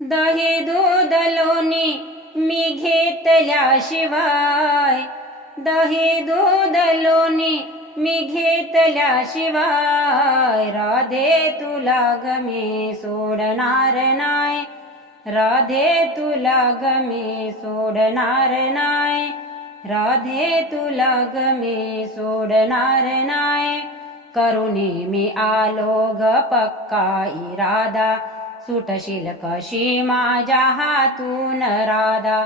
दही दूध लोणी मी घेतल्याशिवाय, दही दूध लोणी मी घेतल्याशिवाय, राधे तुला ग मी सोडणार नाय, राधे तुला ग मी सोडणार नाय, राधे तुला ग मी सोडणार नाय. करुणी मी आलो ग पक्का इरादा, सुटशील कशी माझ्या हातून राधा.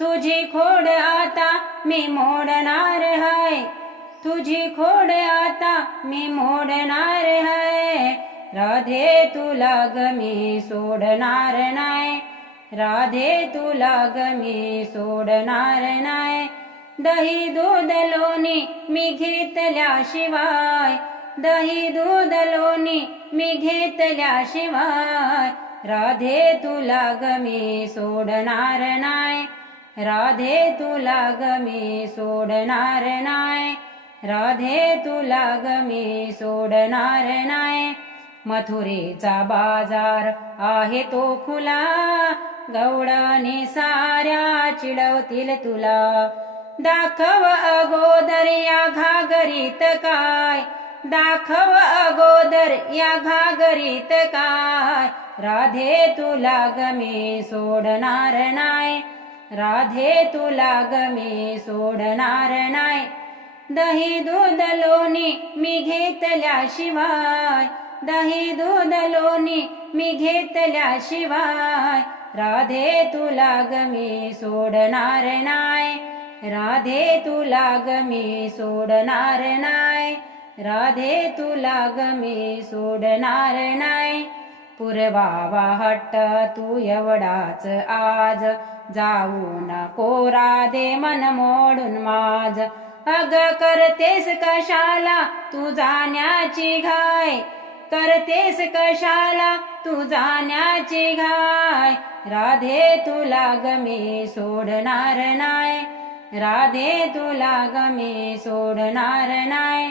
तुझी खोड आता मी मोडणार हाय, तुझी खोड आता मी मोडणार हाय, राधे तुला ग मी सोडणार नाय, राधे तुला ग मी सोडणार नाय. दही दूध लोणी मी घेतल्याशिवाय, दही दूध लोणी मी घेतल्याशिवाय, राधे तुला ग मी सोडणार नाय, राधे तुला ग मी सोडणार नाय, राधे तुला ग मी सोडणार नाय. मथुरेचा बाजार आहे तो खुला, गवळणी साऱ्या चिडवतील तुला. दाखव अगोदर या घागरीत काय, दाखव अगोदर या घागरीत काय, राधे तुला ग मी सोडणार नाय, राधे तुला ग मी सोडणार नाय. दही दूध लोणी मी घेतल्याशिवाय, दही दूध लोणी मी घेतल्याशिवाय, राधे तुला ग मी सोडणार नाय, राधे तुला ग मी सोडणार नाय, राधे तुला ग मी सोडणार नाय. पुरवावा हट्ट तू एवढाच आज, जाऊ नको राधे मन मोडून माझ. अग करतेस कशाला तू जाण्याची घाय, करतेस कशाला तू जाण्याची घाय, राधे तुला ग मी सोडणार नाय, राधे तुला ग मी सोडणार नाय.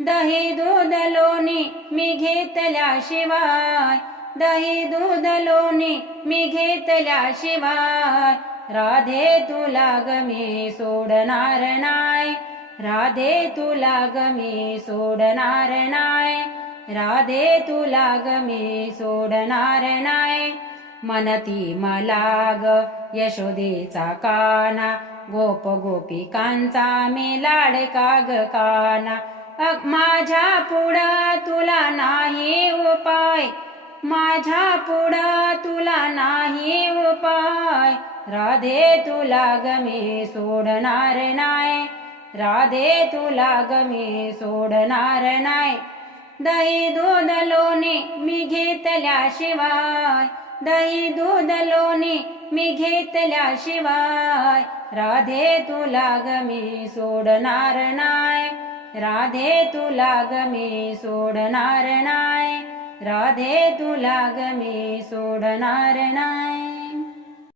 दही दूध लोणी मी घेतल्याशिवाय, दही दूध लोणी मी घेतल्याशिवाय, राधे तुला ग मी सोडणार नाय, राधे तुला ग मी सोडणार नाय, राधे तुला ग मी सोडणार नाय. मनती मला ग यशोदेचा काना, गोप गोपिकांचा मी लाडका ग काना. माझ्या पुढं तुला नाही उपाय, माझ्या पुढं तुला नाही उपाय, राधे तुला ग मी सोडणार नाय, राधे तुला ग मी सोडणार नाय. दही दूध लोणी मी घेतल्याशिवाय, दही दूध लोणी मी घेतल्याशिवाय, राधे तुला ग मी सोडणार नाय, राधे तुला ग मी सोडणार नाय, राधे तुला ग मी सोडणार नाय.